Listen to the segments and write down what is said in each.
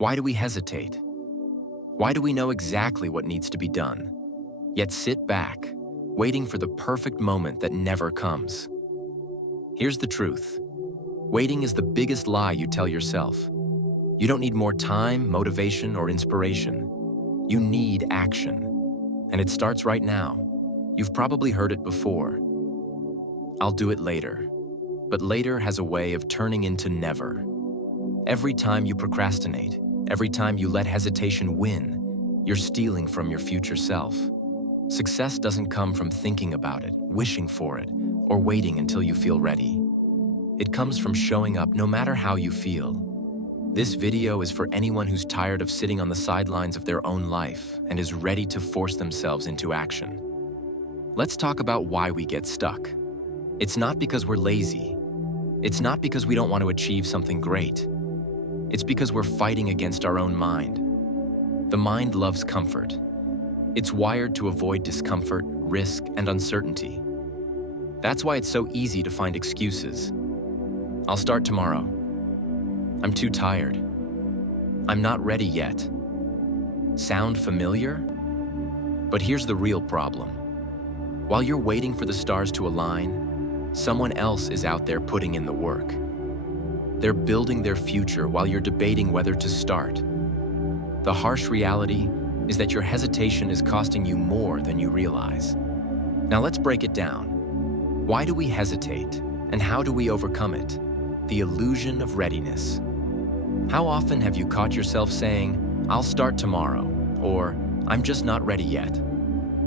Why do we hesitate? Why do we know exactly what needs to be done, yet sit back, waiting for the perfect moment that never comes? Here's the truth. Waiting is the biggest lie you tell yourself. You don't need more time, motivation, or inspiration. You need action. And it starts right now. You've probably heard it before. I'll do it later. But later has a way of turning into never. Every time you procrastinate, every time you let hesitation win, you're stealing from your future self. Success doesn't come from thinking about it, wishing for it, or waiting until you feel ready. It comes from showing up no matter how you feel. This video is for anyone who's tired of sitting on the sidelines of their own life and is ready to force themselves into action. Let's talk about why we get stuck. It's not because we're lazy. It's not because we don't want to achieve something great. It's because we're fighting against our own mind. The mind loves comfort. It's wired to avoid discomfort, risk, and uncertainty. That's why it's so easy to find excuses. I'll start tomorrow. I'm too tired. I'm not ready yet. Sound familiar? But here's the real problem. While you're waiting for the stars to align, someone else is out there putting in the work. They're building their future while you're debating whether to start. The harsh reality is that your hesitation is costing you more than you realize. Now let's break it down. Why do we hesitate, and how do we overcome it? The illusion of readiness. How often have you caught yourself saying, "I'll start tomorrow," or "I'm just not ready yet"?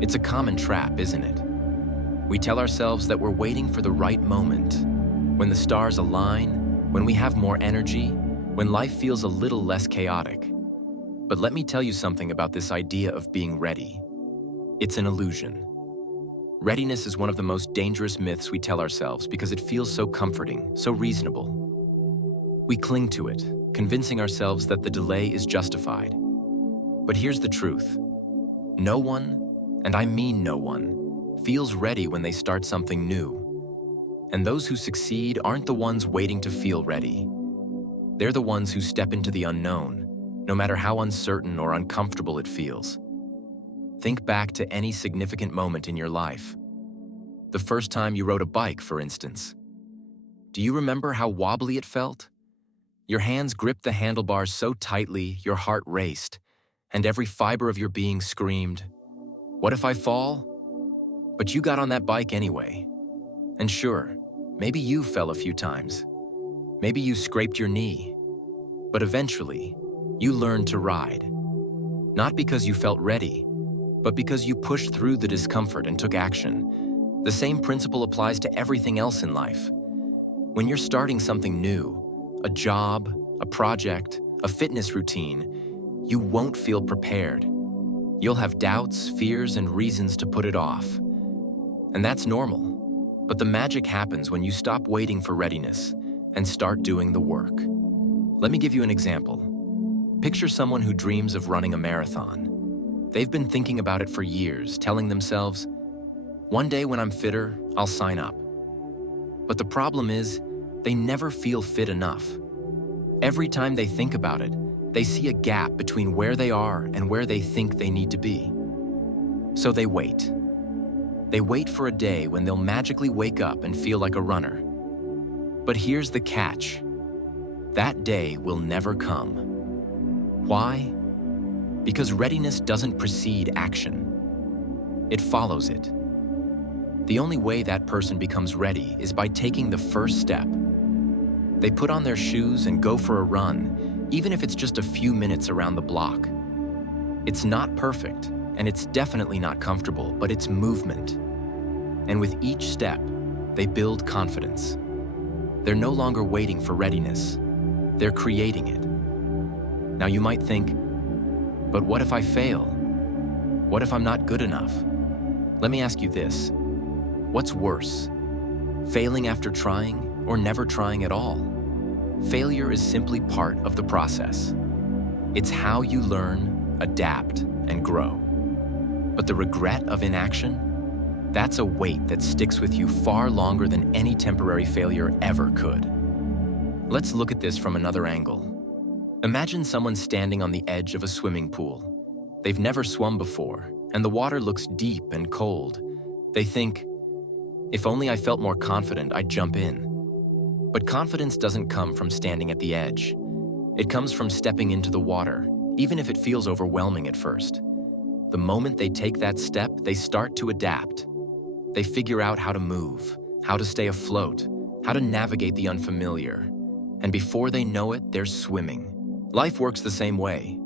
It's a common trap, isn't it? We tell ourselves that we're waiting for the right moment, when the stars align, when we have more energy, when life feels a little less chaotic. But let me tell you something about this idea of being ready. It's an illusion. Readiness is one of the most dangerous myths we tell ourselves because it feels so comforting, so reasonable. We cling to it, convincing ourselves that the delay is justified. But here's the truth. No one, and I mean no one, feels ready when they start something new. And those who succeed aren't the ones waiting to feel ready. They're the ones who step into the unknown, no matter how uncertain or uncomfortable it feels. Think back to any significant moment in your life. The first time you rode a bike, for instance. Do you remember how wobbly it felt? Your hands gripped the handlebars so tightly, your heart raced, and every fiber of your being screamed, "What if I fall?" But you got on that bike anyway. And sure, maybe you fell a few times. Maybe you scraped your knee. But eventually, you learned to ride. Not because you felt ready, but because you pushed through the discomfort and took action. The same principle applies to everything else in life. When you're starting something new, a job, a project, a fitness routine, you won't feel prepared. You'll have doubts, fears, and reasons to put it off. And that's normal. But the magic happens when you stop waiting for readiness and start doing the work. Let me give you an example. Picture someone who dreams of running a marathon. They've been thinking about it for years, telling themselves, "One day when I'm fitter, I'll sign up." But the problem is, they never feel fit enough. Every time they think about it, they see a gap between where they are and where they think they need to be. So they wait. They wait for a day when they'll magically wake up and feel like a runner. But here's the catch. That day will never come. Why? Because readiness doesn't precede action. It follows it. The only way that person becomes ready is by taking the first step. They put on their shoes and go for a run, even if it's just a few minutes around the block. It's not perfect, and it's definitely not comfortable, but it's movement. And with each step, they build confidence. They're no longer waiting for readiness. They're creating it. Now you might think, but what if I fail? What if I'm not good enough? Let me ask you this. What's worse? Failing after trying or never trying at all? Failure is simply part of the process. It's how you learn, adapt, and grow. But the regret of inaction? That's a weight that sticks with you far longer than any temporary failure ever could. Let's look at this from another angle. Imagine someone standing on the edge of a swimming pool. They've never swum before, and the water looks deep and cold. They think, if only I felt more confident, I'd jump in. But confidence doesn't come from standing at the edge. It comes from stepping into the water, even if it feels overwhelming at first. The moment they take that step, they start to adapt. They figure out how to move, how to stay afloat, how to navigate the unfamiliar. And before they know it, they're swimming. Life works the same way.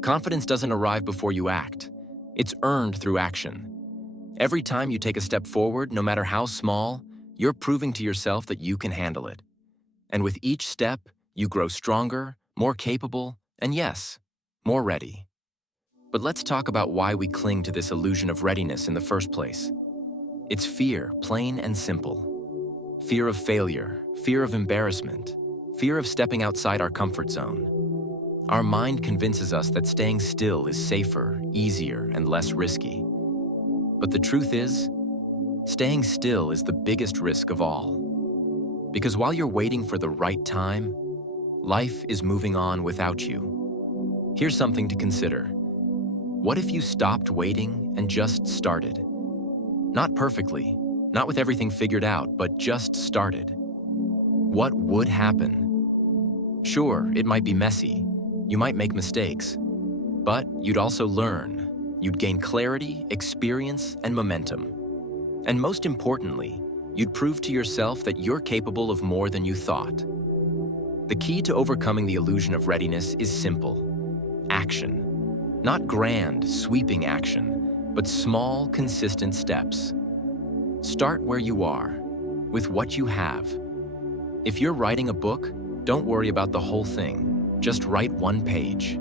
Confidence doesn't arrive before you act. It's earned through action. Every time you take a step forward, no matter how small, you're proving to yourself that you can handle it. And with each step, you grow stronger, more capable, and yes, more ready. But let's talk about why we cling to this illusion of readiness in the first place. It's fear, plain and simple. Fear of failure, fear of embarrassment, fear of stepping outside our comfort zone. Our mind convinces us that staying still is safer, easier, and less risky. But the truth is, staying still is the biggest risk of all. Because while you're waiting for the right time, life is moving on without you. Here's something to consider. What if you stopped waiting and just started? Not perfectly, not with everything figured out, but just started. What would happen? Sure, it might be messy. You might make mistakes. But you'd also learn. You'd gain clarity, experience, and momentum. And most importantly, you'd prove to yourself that you're capable of more than you thought. The key to overcoming the illusion of readiness is simple: action. Not grand, sweeping action, but small, consistent steps. Start where you are, with what you have. If you're writing a book, don't worry about the whole thing. Just write one page.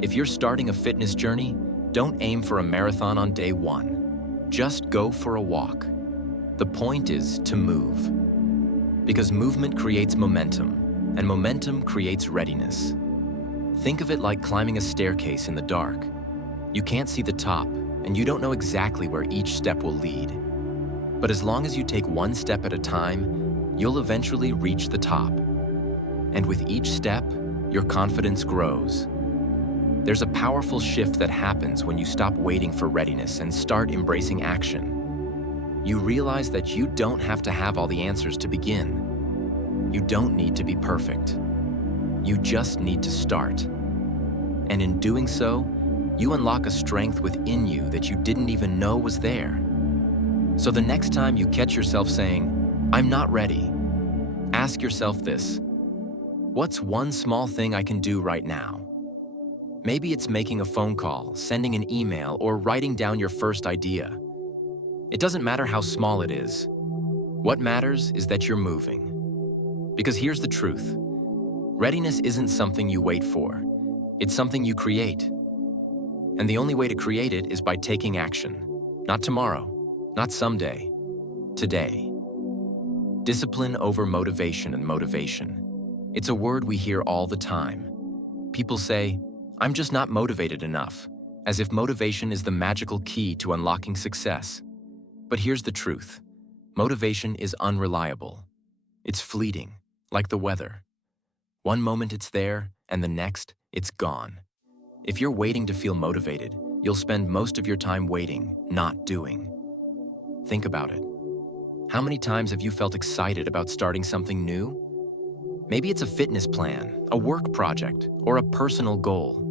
If you're starting a fitness journey, don't aim for a marathon on day one. Just go for a walk. The point is to move. Because movement creates momentum, and momentum creates readiness. Think of it like climbing a staircase in the dark. You can't see the top, and you don't know exactly where each step will lead. But as long as you take one step at a time, you'll eventually reach the top. And with each step, your confidence grows. There's a powerful shift that happens when you stop waiting for readiness and start embracing action. You realize that you don't have to have all the answers to begin. You don't need to be perfect. You just need to start. And in doing so, you unlock a strength within you that you didn't even know was there. So the next time you catch yourself saying, "I'm not ready," ask yourself this: what's one small thing I can do right now? Maybe it's making a phone call, sending an email, or writing down your first idea. It doesn't matter how small it is. What matters is that you're moving. Because here's the truth. Readiness isn't something you wait for. It's something you create. And the only way to create it is by taking action. Not tomorrow, not someday, today. Discipline over motivation and motivation. It's a word we hear all the time. People say, "I'm just not motivated enough," as if motivation is the magical key to unlocking success. But here's the truth. Motivation is unreliable. It's fleeting, like the weather. One moment it's there, and the next, it's gone. If you're waiting to feel motivated, you'll spend most of your time waiting, not doing. Think about it. How many times have you felt excited about starting something new? Maybe it's a fitness plan, a work project, or a personal goal.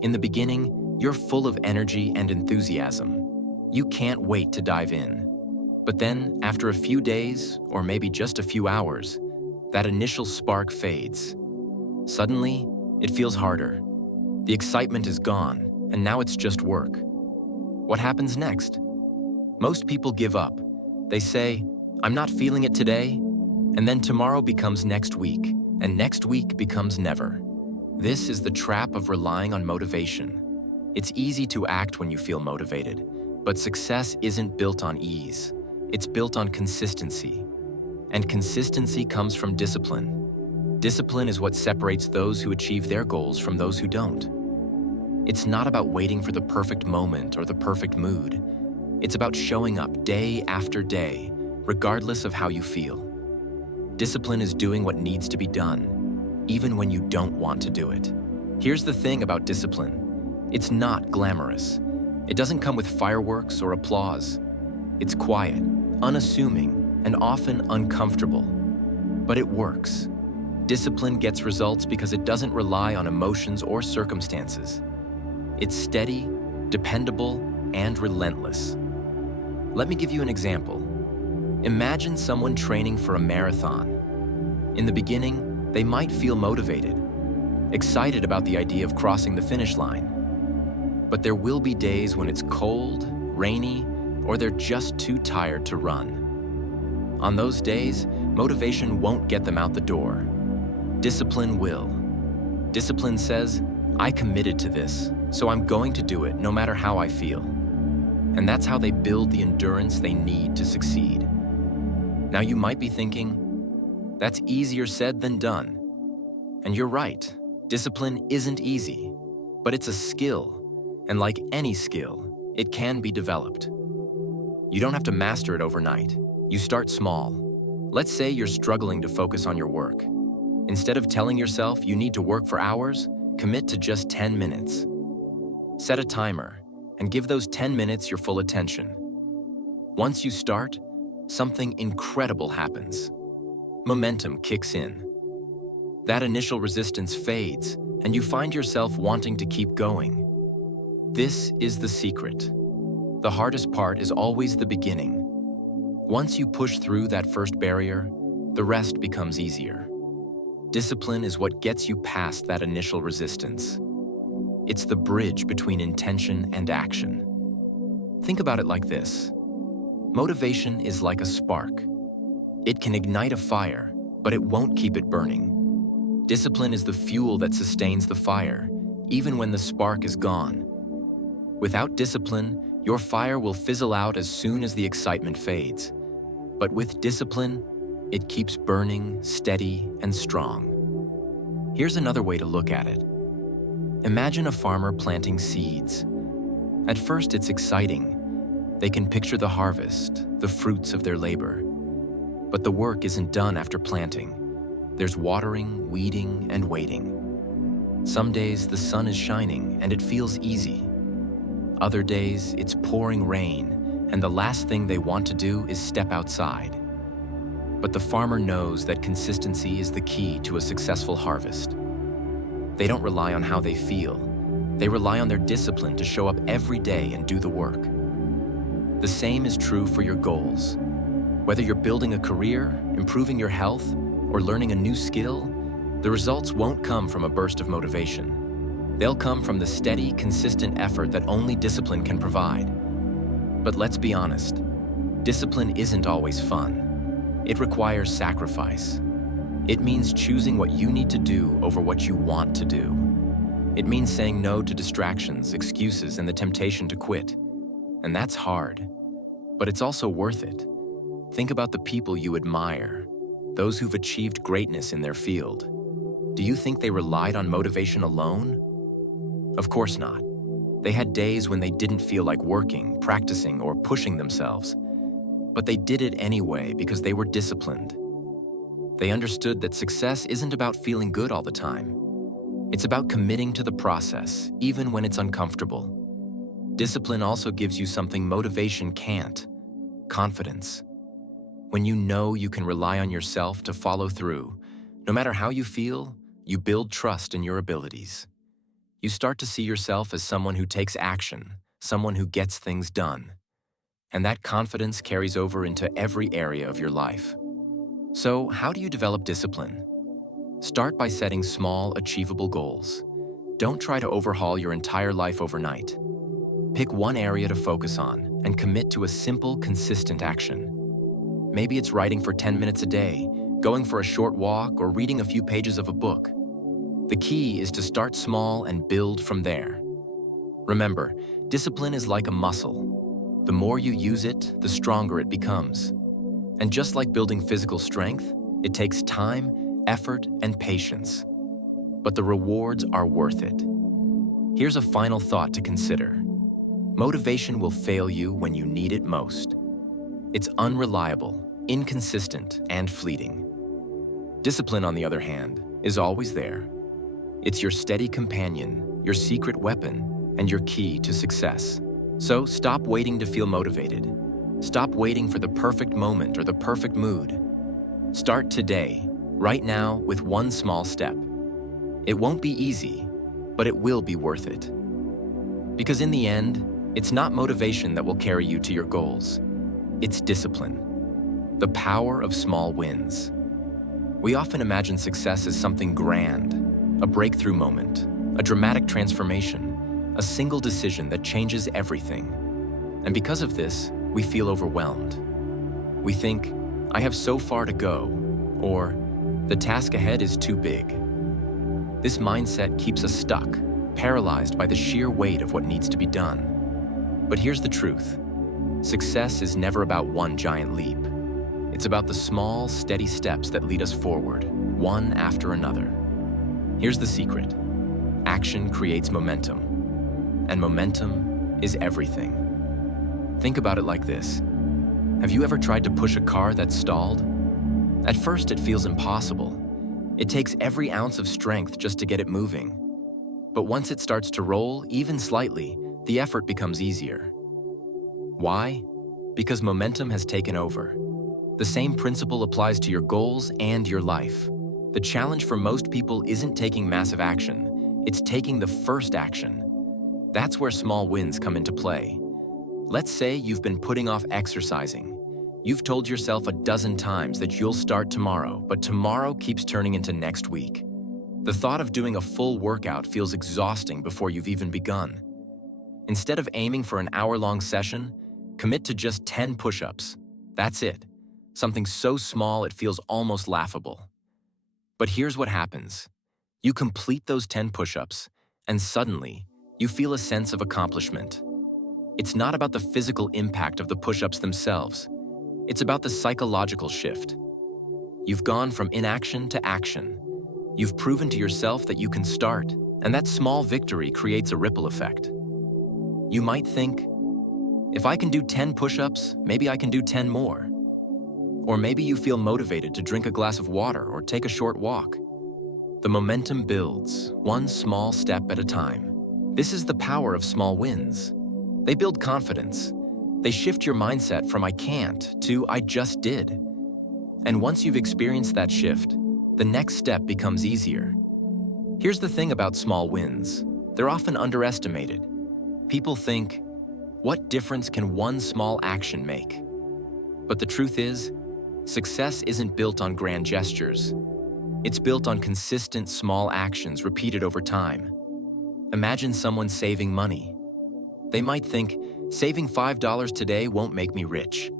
In the beginning, you're full of energy and enthusiasm. You can't wait to dive in. But then, after a few days, or maybe just a few hours, that initial spark fades. Suddenly, it feels harder. The excitement is gone, and now it's just work. What happens next? Most people give up. They say, "I'm not feeling it today," and then tomorrow becomes next week, and next week becomes never. This is the trap of relying on motivation. It's easy to act when you feel motivated, but success isn't built on ease. It's built on consistency. And consistency comes from discipline. Discipline is what separates those who achieve their goals from those who don't. It's not about waiting for the perfect moment or the perfect mood. It's about showing up day after day, regardless of how you feel. Discipline is doing what needs to be done. even when you don't want to do it. Here's the thing about discipline. It's not glamorous. It doesn't come with fireworks or applause. It's quiet, unassuming, and often uncomfortable. But it works. Discipline gets results because it doesn't rely on emotions or circumstances. It's steady, dependable, and relentless. Let me give you an example. Imagine someone training for a marathon. In the beginning, they might feel motivated, excited about the idea of crossing the finish line. But there will be days when it's cold, rainy, or they're just too tired to run. On those days, motivation won't get them out the door. Discipline will. Discipline says, I committed to this, so I'm going to do it no matter how I feel. And that's how they build the endurance they need to succeed. Now you might be thinking, that's easier said than done. And you're right, discipline isn't easy, but it's a skill. And like any skill, it can be developed. You don't have to master it overnight. You start small. Let's say you're struggling to focus on your work. Instead of telling yourself you need to work for hours, commit to just 10 minutes. Set a timer and give those 10 minutes your full attention. Once you start, something incredible happens. Momentum kicks in. That initial resistance fades, and you find yourself wanting to keep going. This is the secret. The hardest part is always the beginning. Once you push through that first barrier, the rest becomes easier. Discipline is what gets you past that initial resistance. It's the bridge between intention and action. Think about it like this. Motivation is like a spark. It can ignite a fire, but it won't keep it burning. Discipline is the fuel that sustains the fire, even when the spark is gone. Without discipline, your fire will fizzle out as soon as the excitement fades. But with discipline, it keeps burning, steady, and strong. Here's another way to look at it. Imagine a farmer planting seeds. At first, it's exciting. They can picture the harvest, the fruits of their labor. But the work isn't done after planting. There's watering, weeding, and waiting. Some days, the sun is shining and it feels easy. Other days, it's pouring rain, and the last thing they want to do is step outside. But the farmer knows that consistency is the key to a successful harvest. They don't rely on how they feel. They rely on their discipline to show up every day and do the work. The same is true for your goals. Whether you're building a career, improving your health, or learning a new skill, the results won't come from a burst of motivation. They'll come from the steady, consistent effort that only discipline can provide. But let's be honest, discipline isn't always fun. It requires sacrifice. It means choosing what you need to do over what you want to do. It means saying no to distractions, excuses, and the temptation to quit. And that's hard, but it's also worth it. Think about the people you admire, those who've achieved greatness in their field. Do you think they relied on motivation alone? Of course not. They had days when they didn't feel like working, practicing, or pushing themselves. But they did it anyway because they were disciplined. They understood that success isn't about feeling good all the time. It's about committing to the process, even when it's uncomfortable. Discipline also gives you something motivation can't: confidence. When you know you can rely on yourself to follow through, no matter how you feel, you build trust in your abilities. You start to see yourself as someone who takes action, someone who gets things done. And that confidence carries over into every area of your life. So, how do you develop discipline? Start by setting small, achievable goals. Don't try to overhaul your entire life overnight. Pick one area to focus on and commit to a simple, consistent action. Maybe it's writing for 10 minutes a day, going for a short walk, or reading a few pages of a book. The key is to start small and build from there. Remember, discipline is like a muscle. The more you use it, the stronger it becomes. And just like building physical strength, it takes time, effort, and patience. But the rewards are worth it. Here's a final thought to consider. Motivation will fail you when you need it most. It's unreliable, inconsistent, and fleeting. Discipline, on the other hand, is always there. It's your steady companion, your secret weapon, and your key to success. So stop waiting to feel motivated. Stop waiting for the perfect moment or the perfect mood. Start today, right now, with one small step. It won't be easy, but it will be worth it. Because in the end, it's not motivation that will carry you to your goals. It's discipline. The power of small wins. We often imagine success as something grand, a breakthrough moment, a dramatic transformation, a single decision that changes everything. And because of this, we feel overwhelmed. We think, I have so far to go, or the task ahead is too big. This mindset keeps us stuck, paralyzed by the sheer weight of what needs to be done. But here's the truth. Success is never about one giant leap. It's about the small, steady steps that lead us forward, one after another. Here's the secret. Action creates momentum, and momentum is everything. Think about it like this. Have you ever tried to push a car that's stalled? At first, it feels impossible. It takes every ounce of strength just to get it moving. But once it starts to roll, even slightly, the effort becomes easier. Why? Because momentum has taken over. The same principle applies to your goals and your life. The challenge for most people isn't taking massive action, it's taking the first action. That's where small wins come into play. Let's say you've been putting off exercising. You've told yourself a dozen times that you'll start tomorrow, but tomorrow keeps turning into next week. The thought of doing a full workout feels exhausting before you've even begun. Instead of aiming for an hour-long session, commit to just 10 push-ups. That's it. Something so small it feels almost laughable. But here's what happens. You complete those 10 push-ups, and suddenly, you feel a sense of accomplishment. It's not about the physical impact of the push-ups themselves. It's about the psychological shift. You've gone from inaction to action. You've proven to yourself that you can start, and that small victory creates a ripple effect. You might think, if I can do 10 push-ups, maybe I can do 10 more. Or maybe you feel motivated to drink a glass of water or take a short walk. The momentum builds, one small step at a time. This is the power of small wins. They build confidence. They shift your mindset from I can't to I just did. And once you've experienced that shift, the next step becomes easier. Here's the thing about small wins. They're often underestimated. People think, what difference can one small action make? But the truth is, success isn't built on grand gestures. It's built on consistent small actions repeated over time. Imagine someone saving money. They might think, saving $5 today won't make me rich.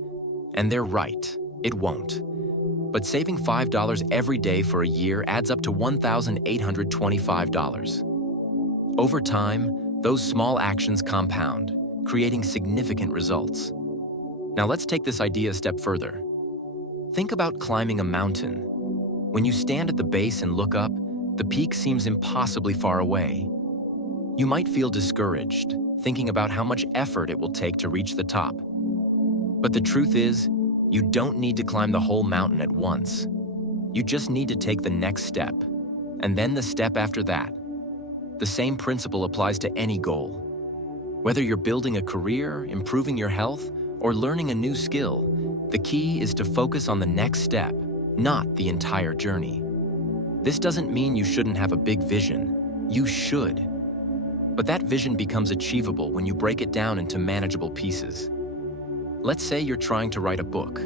And they're right, it won't. But saving $5 every day for a year adds up to $1,825. Over time, those small actions compound, creating significant results. Now let's take this idea a step further. Think about climbing a mountain. When you stand at the base and look up, the peak seems impossibly far away. You might feel discouraged, thinking about how much effort it will take to reach the top. But the truth is, you don't need to climb the whole mountain at once. You just need to take the next step, and then the step after that. The same principle applies to any goal. Whether you're building a career, improving your health, or learning a new skill, the key is to focus on the next step, not the entire journey. This doesn't mean you shouldn't have a big vision. You should. But that vision becomes achievable when you break it down into manageable pieces. Let's say you're trying to write a book.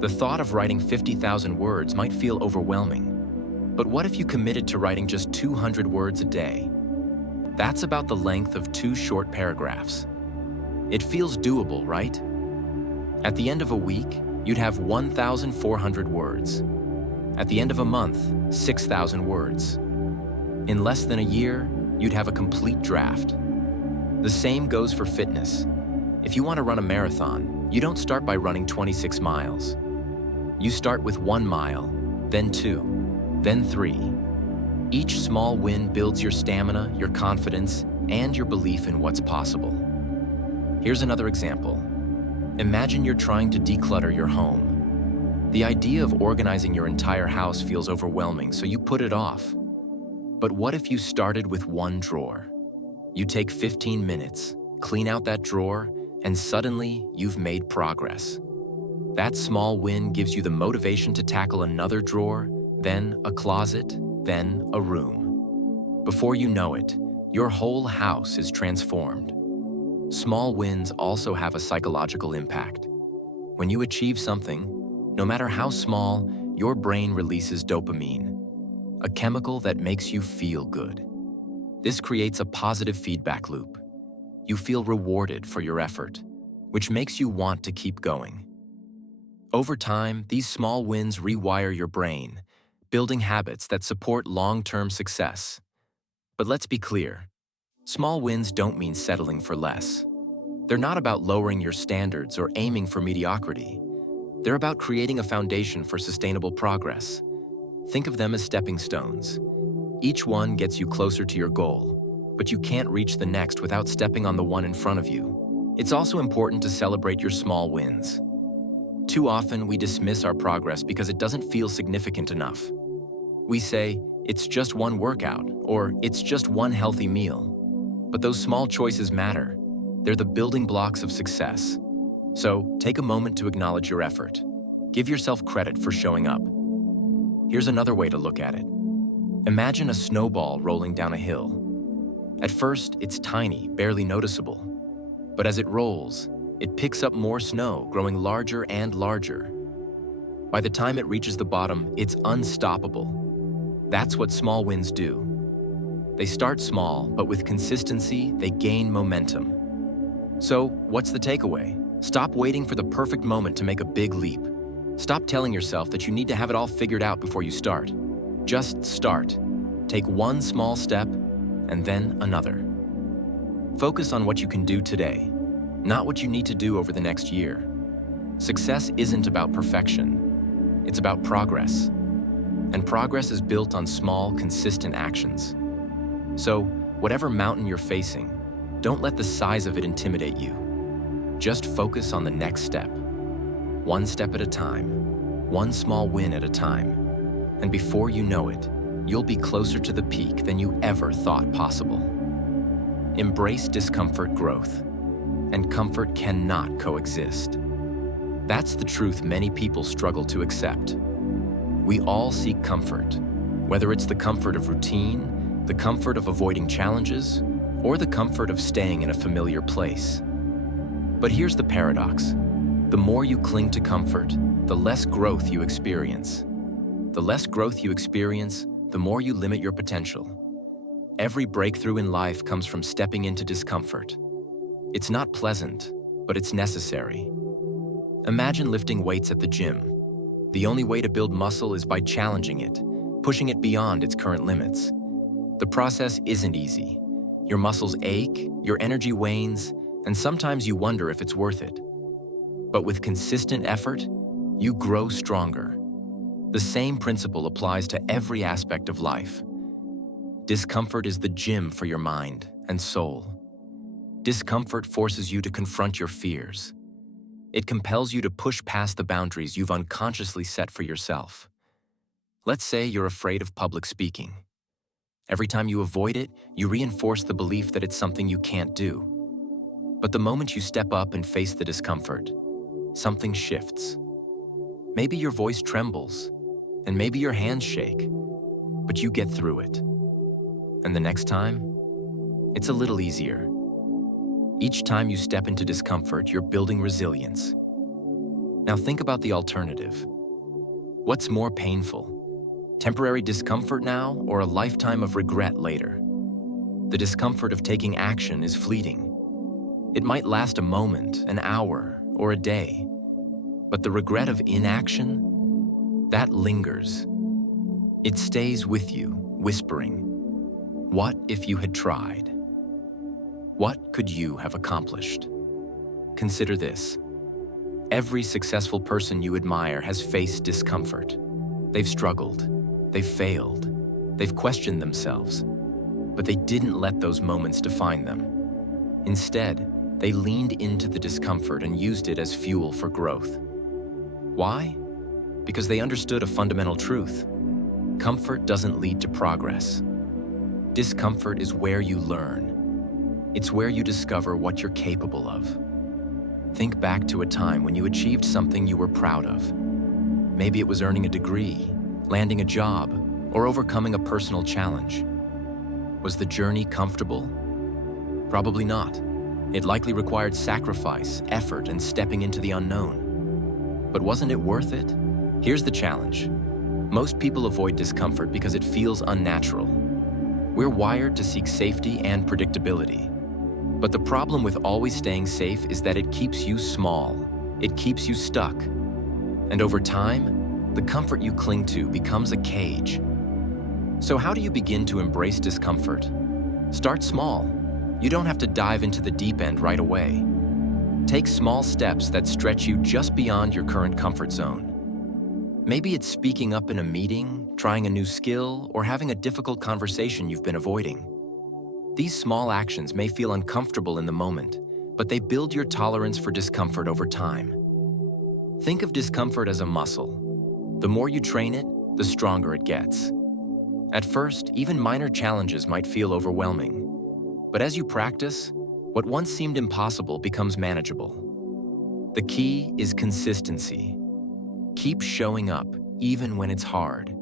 The thought of writing 50,000 words might feel overwhelming. But what if you committed to writing just 200 words a day? That's about the length of 2 short paragraphs. It feels doable, right? At the end of a week, you'd have 1,400 words. At the end of a month, 6,000 words. In less than a year, you'd have a complete draft. The same goes for fitness. If you want to run a marathon, you don't start by running 26 miles. You start with 1 mile, then 2, then 3. Each small win builds your stamina, your confidence, and your belief in what's possible. Here's another example. Imagine you're trying to declutter your home. The idea of organizing your entire house feels overwhelming, so you put it off. But what if you started with one drawer? You take 15 minutes, clean out that drawer, and suddenly you've made progress. That small win gives you the motivation to tackle another drawer, then a closet, then a room. Before you know it, your whole house is transformed. Small wins also have a psychological impact. When you achieve something, no matter how small, your brain releases dopamine, a chemical that makes you feel good. This creates a positive feedback loop. You feel rewarded for your effort, which makes you want to keep going. Over time, these small wins rewire your brain, building habits that support long-term success. But let's be clear, small wins don't mean settling for less. They're not about lowering your standards or aiming for mediocrity. They're about creating a foundation for sustainable progress. Think of them as stepping stones. Each one gets you closer to your goal, but you can't reach the next without stepping on the one in front of you. It's also important to celebrate your small wins. Too often, we dismiss our progress because it doesn't feel significant enough. We say, it's just one workout, or it's just one healthy meal. But those small choices matter. They're the building blocks of success. So, take a moment to acknowledge your effort. Give yourself credit for showing up. Here's another way to look at it. Imagine a snowball rolling down a hill. At first, it's tiny, barely noticeable. But as it rolls, it picks up more snow, growing larger and larger. By the time it reaches the bottom, it's unstoppable. That's what small wins do. They start small, but with consistency, they gain momentum. So, what's the takeaway? Stop waiting for the perfect moment to make a big leap. Stop telling yourself that you need to have it all figured out before you start. Just start. Take one small step, and then another. Focus on what you can do today, not what you need to do over the next year. Success isn't about perfection. It's about progress. And progress is built on small, consistent actions. So, whatever mountain you're facing, don't let the size of it intimidate you. Just focus on the next step. One step at a time, one small win at a time. And before you know it, you'll be closer to the peak than you ever thought possible. Embrace discomfort growth, and comfort cannot coexist. That's the truth many people struggle to accept. We all seek comfort, whether it's the comfort of routine, the comfort of avoiding challenges, or the comfort of staying in a familiar place. But here's the paradox. The more you cling to comfort, the less growth you experience. The less growth you experience, the more you limit your potential. Every breakthrough in life comes from stepping into discomfort. It's not pleasant, but it's necessary. Imagine lifting weights at the gym. The only way to build muscle is by challenging it, pushing it beyond its current limits. The process isn't easy. Your muscles ache, your energy wanes, and sometimes you wonder if it's worth it. But with consistent effort, you grow stronger. The same principle applies to every aspect of life. Discomfort is the gym for your mind and soul. Discomfort forces you to confront your fears. It compels you to push past the boundaries you've unconsciously set for yourself. Let's say you're afraid of public speaking. Every time you avoid it, you reinforce the belief that it's something you can't do. But the moment you step up and face the discomfort, something shifts. Maybe your voice trembles, and maybe your hands shake, but you get through it. And the next time, it's a little easier. Each time you step into discomfort, you're building resilience. Now think about the alternative. What's more painful? Temporary discomfort now, or a lifetime of regret later? The discomfort of taking action is fleeting. It might last a moment, an hour, or a day. But the regret of inaction, that lingers. It stays with you, whispering, "What if you had tried? What could you have accomplished?" Consider this. Every successful person you admire has faced discomfort. They've struggled. They've failed. They've questioned themselves. But they didn't let those moments define them. Instead, they leaned into the discomfort and used it as fuel for growth. Why? Because they understood a fundamental truth. Comfort doesn't lead to progress. Discomfort is where you learn. It's where you discover what you're capable of. Think back to a time when you achieved something you were proud of. Maybe it was earning a degree, landing a job, or overcoming a personal challenge. Was the journey comfortable? Probably not. It likely required sacrifice, effort, and stepping into the unknown. But wasn't it worth it? Here's the challenge. Most people avoid discomfort because it feels unnatural. We're wired to seek safety and predictability. But the problem with always staying safe is that it keeps you small. It keeps you stuck. And over time, the comfort you cling to becomes a cage. So how do you begin to embrace discomfort? Start small. You don't have to dive into the deep end right away. Take small steps that stretch you just beyond your current comfort zone. Maybe it's speaking up in a meeting, trying a new skill, or having a difficult conversation you've been avoiding. These small actions may feel uncomfortable in the moment, but they build your tolerance for discomfort over time. Think of discomfort as a muscle. The more you train it, the stronger it gets. At first, even minor challenges might feel overwhelming. But as you practice, what once seemed impossible becomes manageable. The key is consistency. Keep showing up even when it's hard,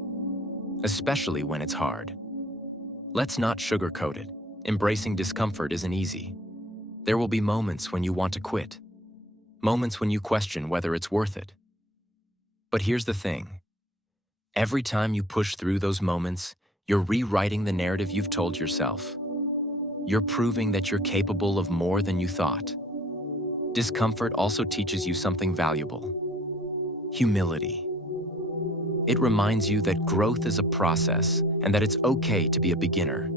especially when it's hard. Let's not sugarcoat it. Embracing discomfort isn't easy. There will be moments when you want to quit, moments when you question whether it's worth it. But here's the thing. Every time you push through those moments, you're rewriting the narrative you've told yourself. You're proving that you're capable of more than you thought. Discomfort also teaches you something valuable: humility. It reminds you that growth is a process and that it's okay to be a beginner.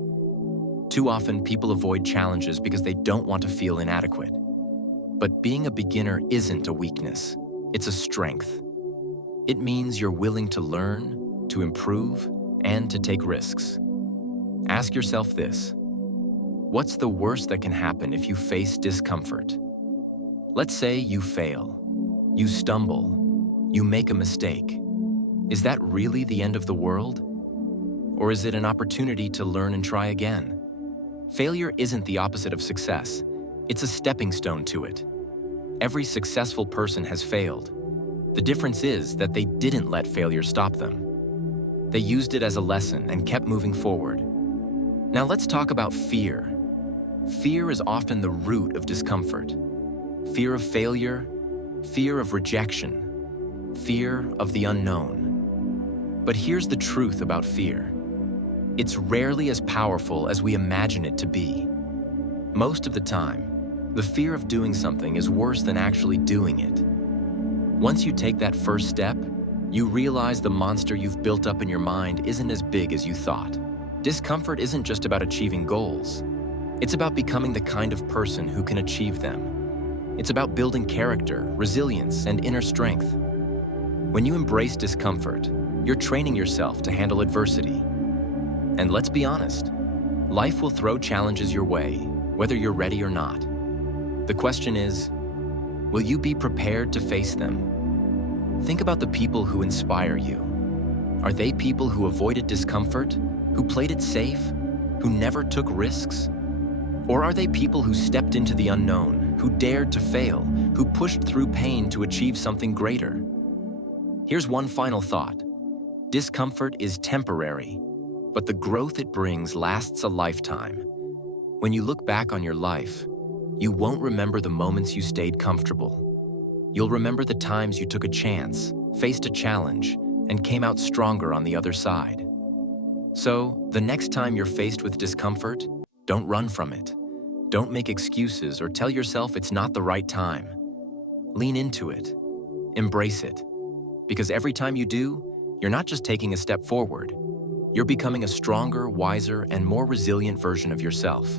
Too often, people avoid challenges because they don't want to feel inadequate. But being a beginner isn't a weakness, it's a strength. It means you're willing to learn, to improve, and to take risks. Ask yourself this: what's the worst that can happen if you face discomfort? Let's say you fail, you stumble, you make a mistake. Is that really the end of the world? Or is it an opportunity to learn and try again? Failure isn't the opposite of success. It's a stepping stone to it. Every successful person has failed. The difference is that they didn't let failure stop them. They used it as a lesson and kept moving forward. Now let's talk about fear. Fear is often the root of discomfort. Fear of failure, fear of rejection, fear of the unknown. But here's the truth about fear. It's rarely as powerful as we imagine it to be. Most of the time, the fear of doing something is worse than actually doing it. Once you take that first step, you realize the monster you've built up in your mind isn't as big as you thought. Discomfort isn't just about achieving goals. It's about becoming the kind of person who can achieve them. It's about building character, resilience, and inner strength. When you embrace discomfort, you're training yourself to handle adversity. And let's be honest, life will throw challenges your way, whether you're ready or not. The question is, will you be prepared to face them? Think about the people who inspire you. Are they people who avoided discomfort, who played it safe, who never took risks? Or are they people who stepped into the unknown, who dared to fail, who pushed through pain to achieve something greater? Here's one final thought. Discomfort is temporary, but the growth it brings lasts a lifetime. When you look back on your life, you won't remember the moments you stayed comfortable. You'll remember the times you took a chance, faced a challenge, and came out stronger on the other side. So, the next time you're faced with discomfort, don't run from it. Don't make excuses or tell yourself it's not the right time. Lean into it. Embrace it. Because every time you do, you're not just taking a step forward. You're becoming a stronger, wiser, and more resilient version of yourself.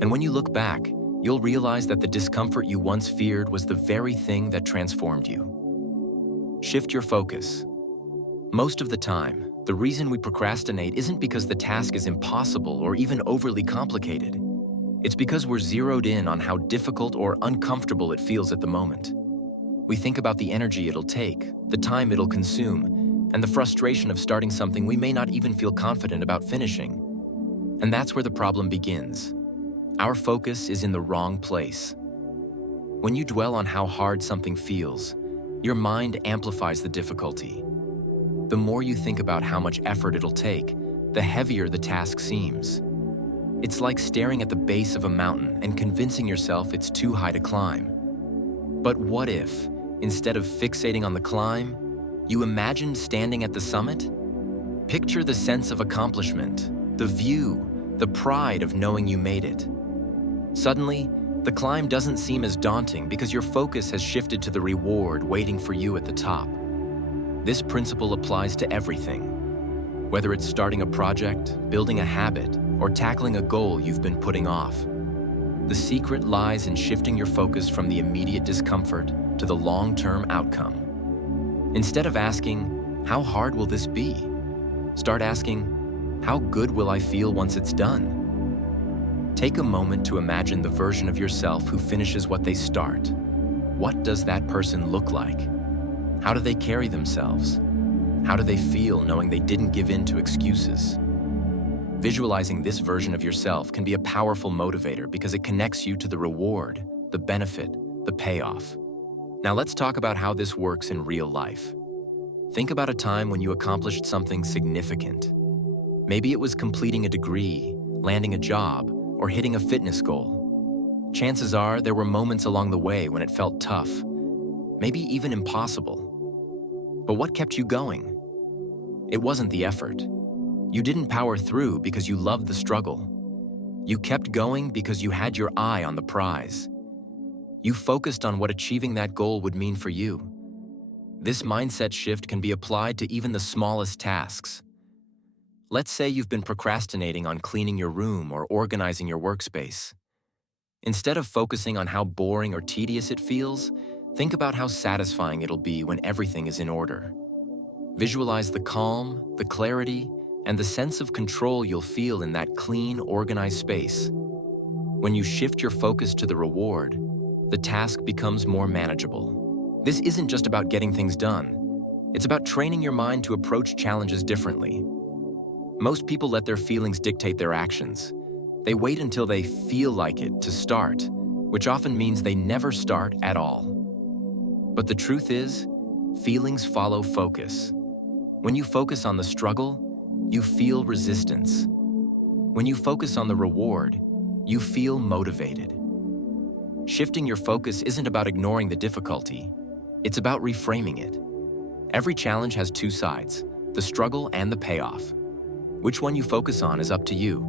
And when you look back, you'll realize that the discomfort you once feared was the very thing that transformed you. Shift your focus. Most of the time, the reason we procrastinate isn't because the task is impossible or even overly complicated. It's because we're zeroed in on how difficult or uncomfortable it feels at the moment. We think about the energy it'll take, the time it'll consume, and the frustration of starting something we may not even feel confident about finishing. And that's where the problem begins. Our focus is in the wrong place. When you dwell on how hard something feels, your mind amplifies the difficulty. The more you think about how much effort it'll take, the heavier the task seems. It's like staring at the base of a mountain and convincing yourself it's too high to climb. But what if, instead of fixating on the climb, you imagined standing at the summit? Picture the sense of accomplishment, the view, the pride of knowing you made it. Suddenly, the climb doesn't seem as daunting because your focus has shifted to the reward waiting for you at the top. This principle applies to everything. Whether it's starting a project, building a habit, or tackling a goal you've been putting off. The secret lies in shifting your focus from the immediate discomfort to the long-term outcome. Instead of asking, how hard will this be? Start asking, how good will I feel once it's done? Take a moment to imagine the version of yourself who finishes what they start. What does that person look like? How do they carry themselves? How do they feel knowing they didn't give in to excuses? Visualizing this version of yourself can be a powerful motivator because it connects you to the reward, the benefit, the payoff. Now let's talk about how this works in real life. Think about a time when you accomplished something significant. Maybe it was completing a degree, landing a job, or hitting a fitness goal. Chances are there were moments along the way when it felt tough, maybe even impossible. But what kept you going? It wasn't the effort. You didn't power through because you loved the struggle. You kept going because you had your eye on the prize. You focused on what achieving that goal would mean for you. This mindset shift can be applied to even the smallest tasks. Let's say you've been procrastinating on cleaning your room or organizing your workspace. Instead of focusing on how boring or tedious it feels, think about how satisfying it'll be when everything is in order. Visualize the calm, the clarity, and the sense of control you'll feel in that clean, organized space. When you shift your focus to the reward, the task becomes more manageable. This isn't just about getting things done. It's about training your mind to approach challenges differently. Most people let their feelings dictate their actions. They wait until they feel like it to start, which often means they never start at all. But the truth is, feelings follow focus. When you focus on the struggle, you feel resistance. When you focus on the reward, you feel motivated. Shifting your focus isn't about ignoring the difficulty. It's about reframing it. Every challenge has two sides, the struggle and the payoff. Which one you focus on is up to you.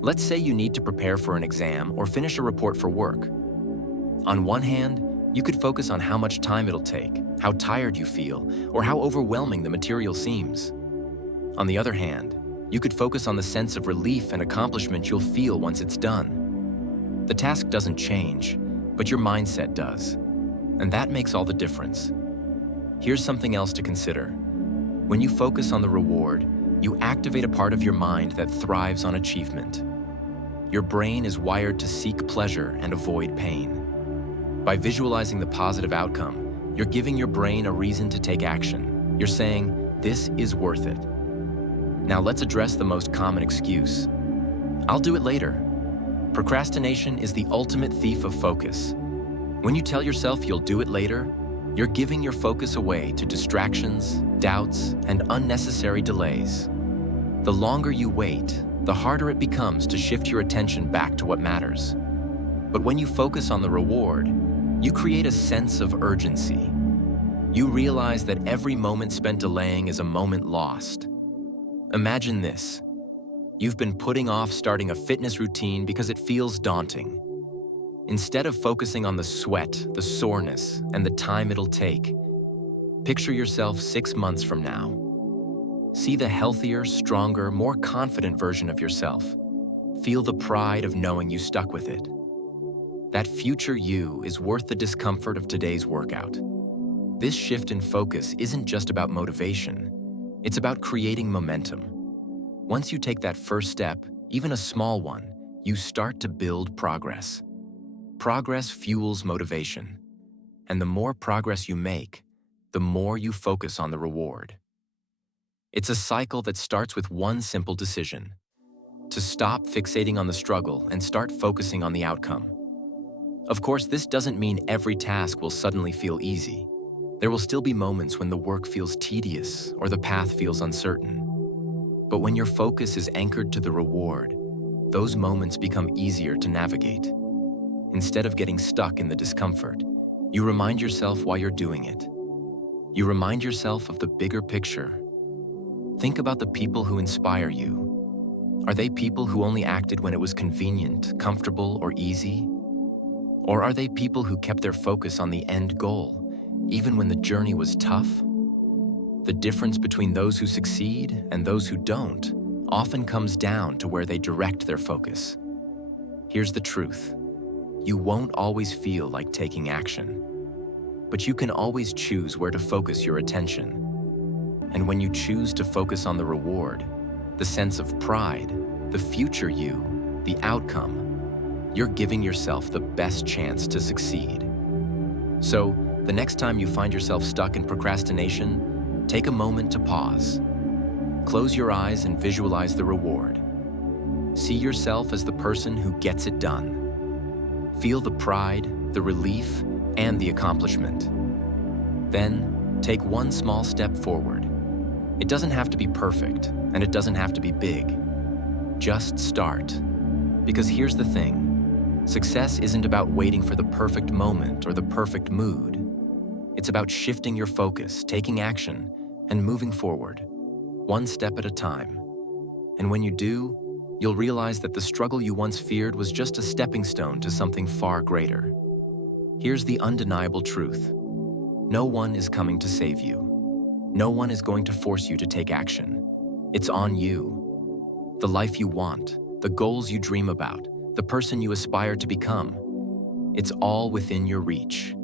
Let's say you need to prepare for an exam or finish a report for work. On one hand, you could focus on how much time it'll take, how tired you feel, or how overwhelming the material seems. On the other hand, you could focus on the sense of relief and accomplishment you'll feel once it's done. The task doesn't change, but your mindset does. And that makes all the difference. Here's something else to consider. When you focus on the reward, you activate a part of your mind that thrives on achievement. Your brain is wired to seek pleasure and avoid pain. By visualizing the positive outcome, you're giving your brain a reason to take action. You're saying, this is worth it. Now let's address the most common excuse. I'll do it later. Procrastination is the ultimate thief of focus. When you tell yourself you'll do it later, you're giving your focus away to distractions, doubts, and unnecessary delays. The longer you wait, the harder it becomes to shift your attention back to what matters. But when you focus on the reward, you create a sense of urgency. You realize that every moment spent delaying is a moment lost. Imagine this. You've been putting off starting a fitness routine because it feels daunting. Instead of focusing on the sweat, the soreness, and the time it'll take, picture yourself 6 months from now. See the healthier, stronger, more confident version of yourself. Feel the pride of knowing you stuck with it. That future you is worth the discomfort of today's workout. This shift in focus isn't just about motivation. It's about creating momentum. Once you take that first step, even a small one, you start to build progress. Progress fuels motivation. And the more progress you make, the more you focus on the reward. It's a cycle that starts with one simple decision: to stop fixating on the struggle and start focusing on the outcome. Of course, this doesn't mean every task will suddenly feel easy. There will still be moments when the work feels tedious or the path feels uncertain. But when your focus is anchored to the reward, those moments become easier to navigate. Instead of getting stuck in the discomfort, you remind yourself why you're doing it. You remind yourself of the bigger picture. Think about the people who inspire you. Are they people who only acted when it was convenient, comfortable, or easy? Or are they people who kept their focus on the end goal, even when the journey was tough? The difference between those who succeed and those who don't often comes down to where they direct their focus. Here's the truth: you won't always feel like taking action, but you can always choose where to focus your attention. And when you choose to focus on the reward, the sense of pride, the future you, the outcome, you're giving yourself the best chance to succeed. So, the next time you find yourself stuck in procrastination, take a moment to pause. Close your eyes and visualize the reward. See yourself as the person who gets it done. Feel the pride, the relief, and the accomplishment. Then, take one small step forward. It doesn't have to be perfect, and it doesn't have to be big. Just start. Because here's the thing: success isn't about waiting for the perfect moment or the perfect mood. It's about shifting your focus, taking action, and moving forward, one step at a time. And when you do, you'll realize that the struggle you once feared was just a stepping stone to something far greater. Here's the undeniable truth: no one is coming to save you. No one is going to force you to take action. It's on you. The life you want, the goals you dream about, the person you aspire to become, it's all within your reach,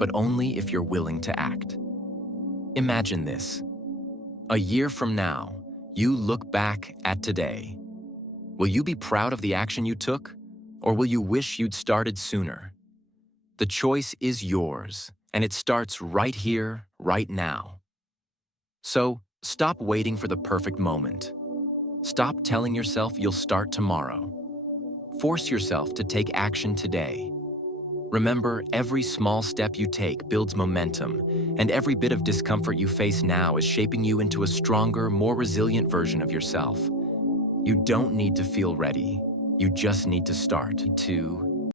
but only if you're willing to act. Imagine this. A year from now, you look back at today. Will you be proud of the action you took, or will you wish you'd started sooner? The choice is yours, and it starts right here, right now. So, stop waiting for the perfect moment. Stop telling yourself you'll start tomorrow. Force yourself to take action today. Remember, every small step you take builds momentum, and every bit of discomfort you face now is shaping you into a stronger, more resilient version of yourself. You don't need to feel ready. You just need to start.